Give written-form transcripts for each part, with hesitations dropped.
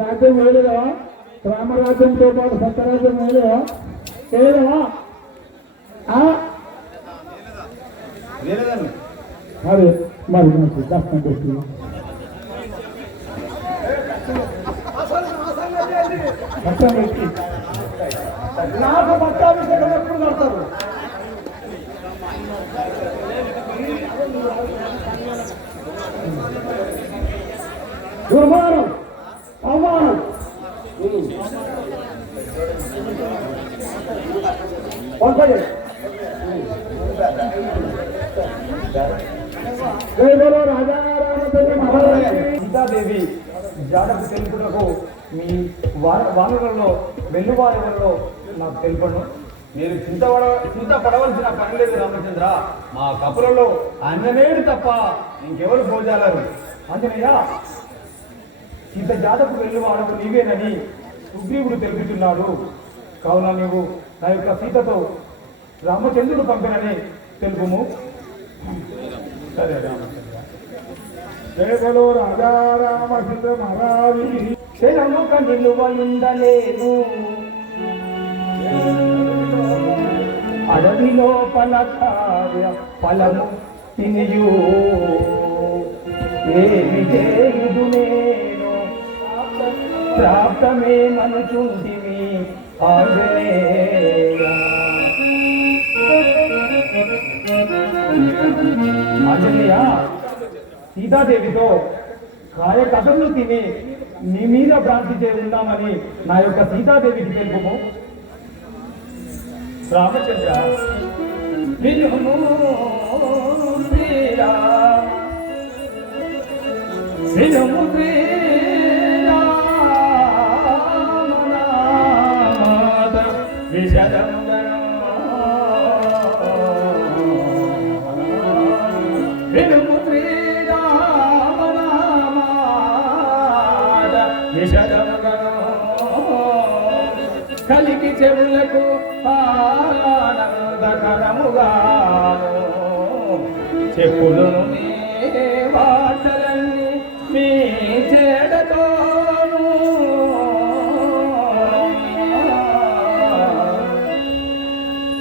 రాజ్యం వేయలేదా? రామరాజ్యంతో పాటు సత్యరాజ్యం వేయలేదా? చేయలేదా? అదే మరి మంచి దర్శనం పెట్టి కష్టం పెట్టి నాకు పట్టాభిషేకం ఎప్పుడు కడతారు? దుర్మానం అవమానం సీతాదేవి జాడకు తెలుపుటకు మీ వానరులలో వెన్నువారెవరిలో నాకు తెలుపను. మీరు చింతపడవలసిన పని లేదు రామచంద్ర. మా కపులలో అన్ననేడు తప్ప ఇంకెవరు భోజాలరు. ఆంజనేయ, సీత జాతకు వెన్నువాడవు నీవేనని సుగ్రీవుడు తెలుపుతున్నాడు. కావున నీవు నా యొక్క సీతతో రామచంద్రుడు పంపినని తెలుపుము. సరే రామచంద్ర. జయలో రాజా రామచంద్ర మహారాజు క్షణముక నిలువలుండలేను అడవిలో పలకార్య ఫలము తినియు ఏమి చేయుదు నేను ప్రాప్తమే మనుచుంటిమి ఆంజనేయ. ఆంజనేయ, సీతాదేవితో కాయకథలు తిని నీ మీద భ్రాంతి చే ఉందామని నా యొక్క సీతాదేవికి తెలుపుము. రామచంద్ర వినుము శ్రీరా వినుము శ్రీరామనామాద విశదంబరం వినుము శ్రీరామనామాద విశదంబరం కలికి చెవులకు ఆనందకరముగాను చెప్పులను మీ వార్తలన్నీ మీ చెడతోను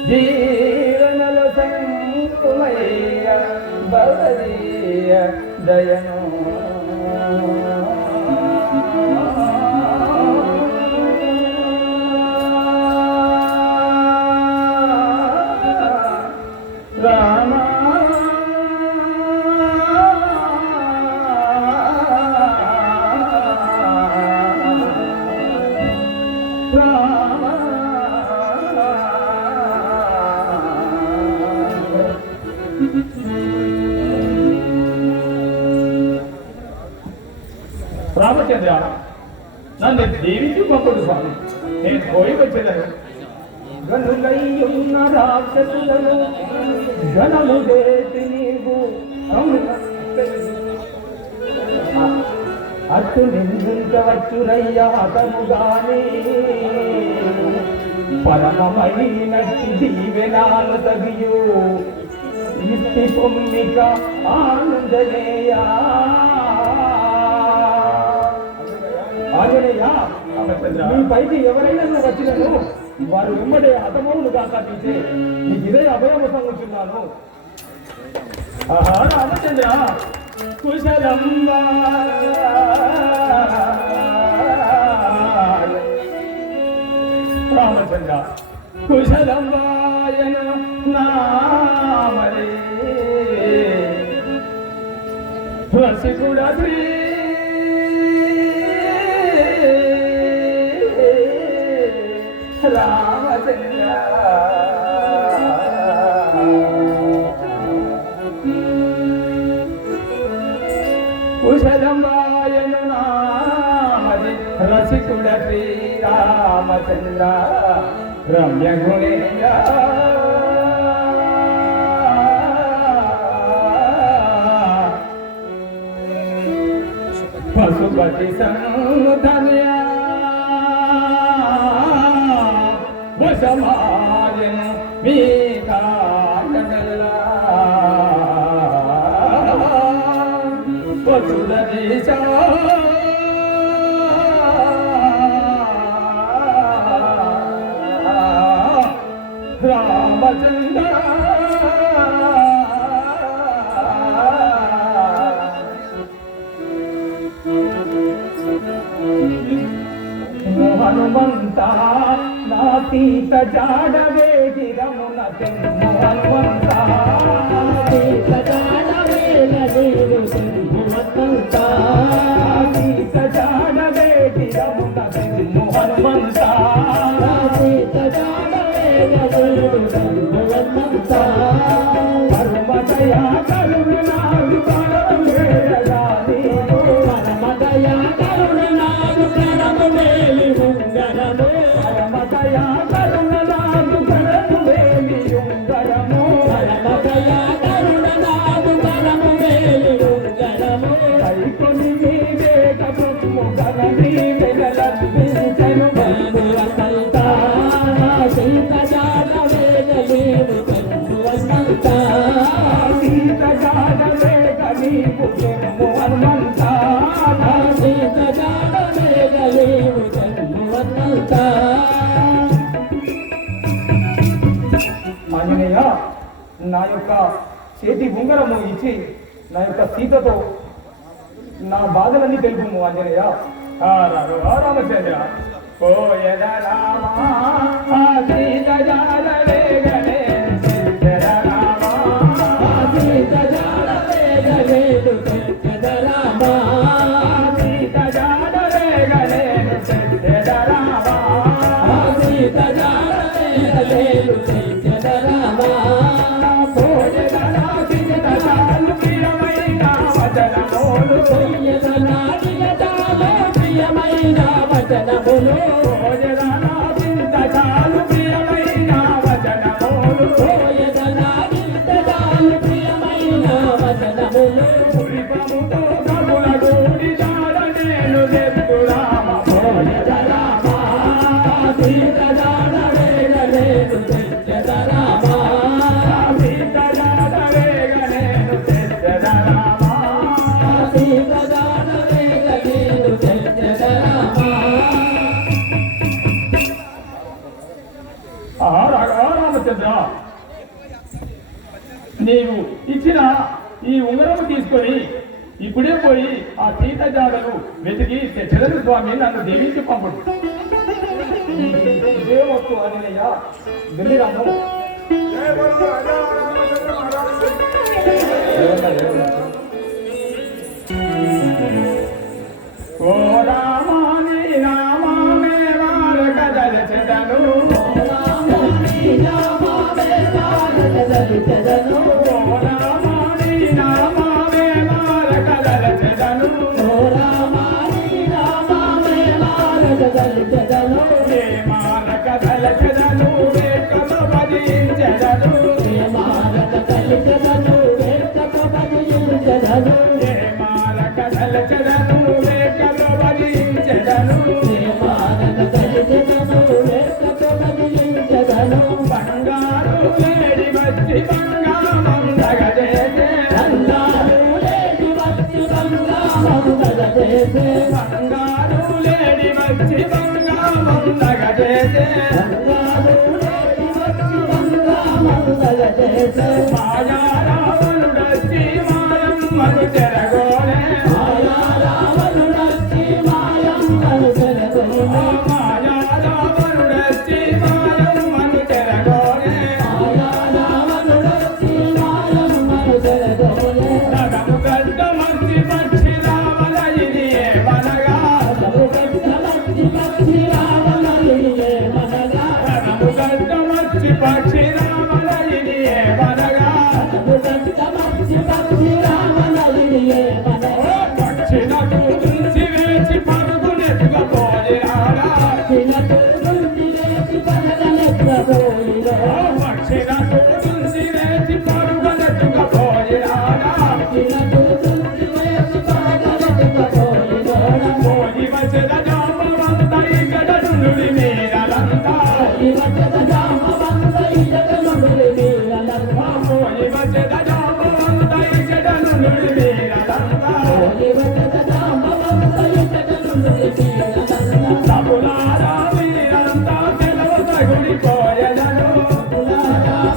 జీవనల సంకుమయ్య బవరీయ దయను రామ రామ రామచంద్ర, నన్ను దీవించి పంపుడు స్వామి. నేను పోయి వచ్చేదాను. గనులయ్యున్న రాక్షసులను గణము చేసి నీవు అటు నిందించవచ్చురయ్యా అతముగాని పరమమైనట్టి దీవెనాలు తగియు ఇట్టి పొమ్మిక ఆనందనేయ. ఆంజనేయ, మీ పైకి ఎవరైనా వచ్చినను వారు వెంబడే హతమౌలు కాక తీసే నీకు ఇదే అభయవసం ఉంటున్నాను. రామచంద్ర కుశలం రామచంద్ర కుశలం వాయన రసికుడ శ్రీ రామచంద్ర కుశలమాయను నామది రసికుడ శ్రీరామచంద్ర రమ్య గుణేంద్ర పశుపతి సంధన్య వశమాయను మీ కాటగల్లా వసుల దేశ రామచంద్ర హనుమంత నా సీత జాడవేగి రమున హనుమంత సీత జాడవేగి హనుమంత సీత జాడవేగి రమున హనుమంత సీత జాడవేగి హనుమంత పరమదయా కరుణ నాగు కరము వేయగాని పరమదయా కరుణ నాగు కరము వేలి ఉంగరము పరమదయా కరుణ నాగు కరము వేలి ఉంగరము పరమదయా కరుణ నాగు కరము వేలి ఉంగరము కైకొని వేగ పద్ము గరని వెలలభించను బంధువసంత సీత జాడ వేగలేవు బంధువసంత సీత జాడ వేగ నీవు హనుమంత సీత జాడ వేగలేవు హనుమంత ఆంజనేయ నా యొక్క చేతి ఉంగరము ఇచ్చి నా యొక్క సీతతో నా బాధలన్నీ తెలుపుము ఆంజనేయ రామచంద్ర ఓ యద రామ సీత జాడ వేగలే రామ సీత జాడ వేగలేదు రామ సీత జాడ వేగలేదు రామ సీత జాడ వేగలేదు రామ సోజనా సీత చాలు ప్రియమైన వచనములు సోజనా ప్రియమైన వచనములు సోజనా సీత చాలు ప్రియమైన వచనములు సోజనా సీత చాలు ప్రియమైన వచనములు పులిపముతో కముల గూడి జాడ నేను చెప్పురామ సోజరామ సీత జాడ వేగలేదు రామ సీత జాడ వేగలేదు రామ సీత జాడ వేగలేదు రామ రామచంద్ర నీవు ఇచ్చిన ఈ ఉంగరము తీసుకొని ఇప్పుడే పోయి ఆ సీత జాడను వెతికి తెచ్చదని స్వామి నన్ను దేవించి పంపడు ఇదే వస్తు ఆంజనేయ వెళ్ళిరాము జయ బలో రాజా రామచంద్ర మహారాజ్ ఓ రామాని రామామే వారక దళచెదను ఓ రామాని రామామే వారక దళచెదను ఓ రామాని రామామే వారక దళచెదను ఓ రామాని రామామే వారక దళచెదను ఏ మారక దళచెదను వేకత భజించెదను ఏ మారక దళచెదను వేకత భజించెదను ఏ మారక దళచెదను వేకత భజించెదను ఏ మారక దళచెదను వేకత భజించెదను బంగారు లేడి వచ్చి బంగారం దగజేసే బంగారు లేడి వచ్చి బంగారం దగజేసే బంగారు లేడి వచ్చి బంగారం దగజేసే బంగారు లేడి వచ్చి బంగారం దగజేసే మాయా రావణుడొచ్చి మాయమ్మను చెరగోలే మాయా రావణుడొచ్చి మాయమ్మను చెరగోలే మాయా రావణుడొచ్చి మాయమ్మను చెరగోలే మాయా రావణుడొచ్చి మాయమ్మను చెరగోలే రగము గడ్డ మంచి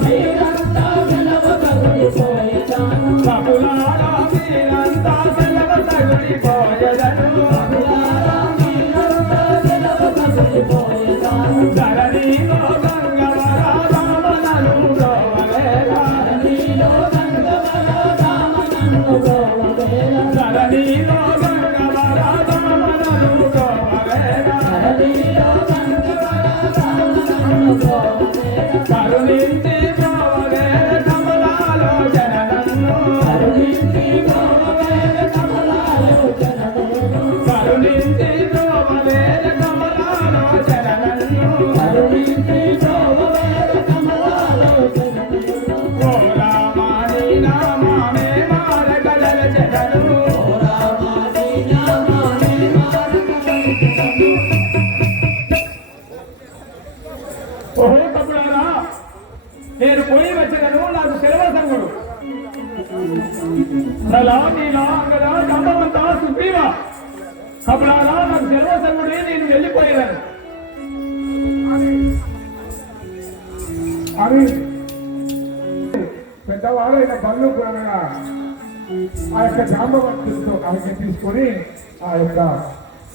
మీరంతా సెలవు తగులిపోయేదాను కపులారా మీరంతా సెలవు తగులిపోయేదను ధరణిలో గంగవర రామనను గోవవేల ధరణిలో గంగవర రామనను గోవవేల కరుణించి గోవవేల కమలాలో జననన్ను కరుణించి గోవవేల కమలాలో జననన్ను కరుణించి గోవవేల కమలాలో జననన్ను కరుణించి గోవవేల కమలాలో జననన్ను ఓ రామాని నామమే మారగల జగను ఓ రామాని నామమే మారగల జగను ఓహో కపులారా నేను పోయి వచ్చగను నాకు సెలవు సంగుడు సలా నీలా అంగదా గంధమంతా సుగ్రీవ కపులారా నాకు సెలవు సంగుడి నేను వెళ్ళిపోయేదాను అని పెద్దవాళ్ళైన బళ్ళు ఆ యొక్క జాంబవంతులతో ఆమె తీసుకొని ఆ యొక్క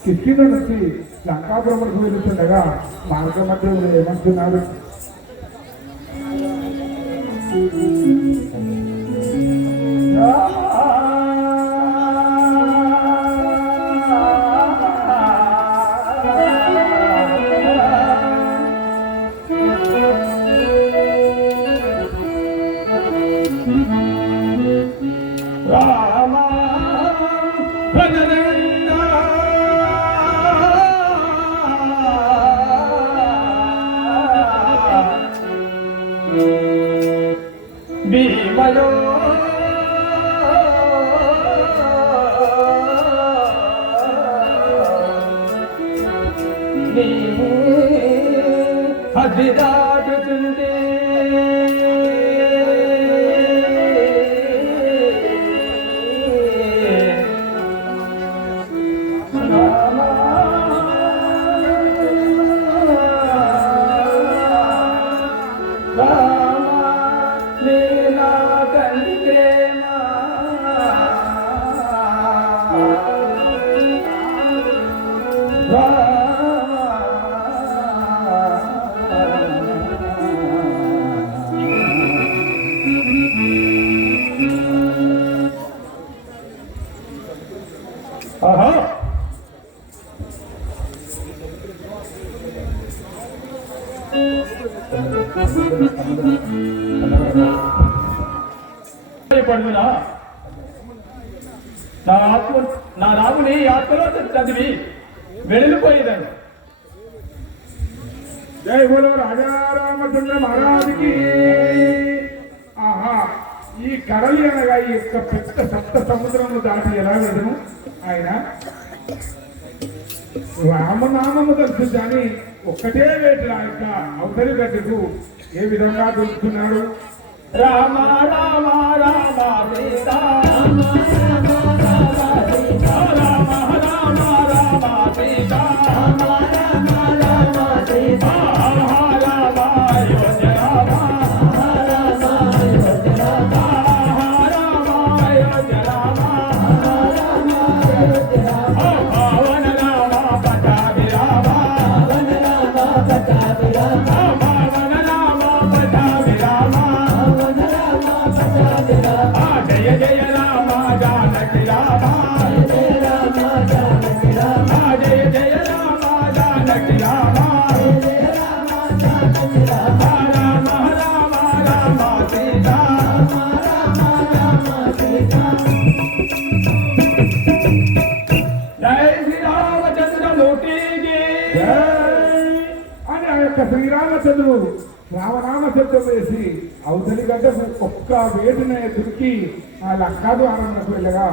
కిష్కింద నుంచి లంకాపురంకు వెళుతుండగా మార్గ మధ్యలో ఏమంటున్నాడు రామా భీమలో అది దాటుతుంది పడుతున్నా నా రాముని ఆత్మలో చదివి వెళ్ళిపోయేదాన్ని జై బోలో రాజా రామచంద్ర మహారాజుకి ఆహా ఈ కడలి అనగా ఈ యొక్క పెద్ద సప్త సముద్రము దాటి ఎలా వెళ్ళను ఆయన రామనామము తెలుసు కానీ ఒక్కటే వేట ఆ యొక్క అవతలి గడ్డకు ఏ విధంగా దొరుకుతున్నాడు రామ రామ రామ సీతా రామ రామ రామ రామ సీతా రామ రామ రామ సీతా రామ అయోధ్య రామ రామ అయోధ్య రామ రామ అయోధ్య రామ రామ అయోధ్య రామ పవన రామ పటాభి రామ పవన రామ పటాభి రామ పవన రామ పటాభి రామ జయ జయ రామ జానకి రామ జయ రామ జానకి రామ జయ జయ రామ జానకి రామ జయ రామ జానకి రామ రామ రామ రామ సీతా రామ రామ సీతా జయ శ్రీరామచంద్రమూర్తికి అని ఆ యొక్క శ్రీరామచంద్రుడు రామనామశబ్దం వేసి అవతలి గడ్డకు ఒక్క వేటిన దొరికి ఆ లంకాద్వారంలోకి వెళ్ళగా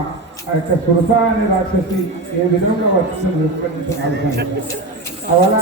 ఆ యొక్క సురస అనే రాక్షసి ఏ విధంగా వచ్చిందో అవలా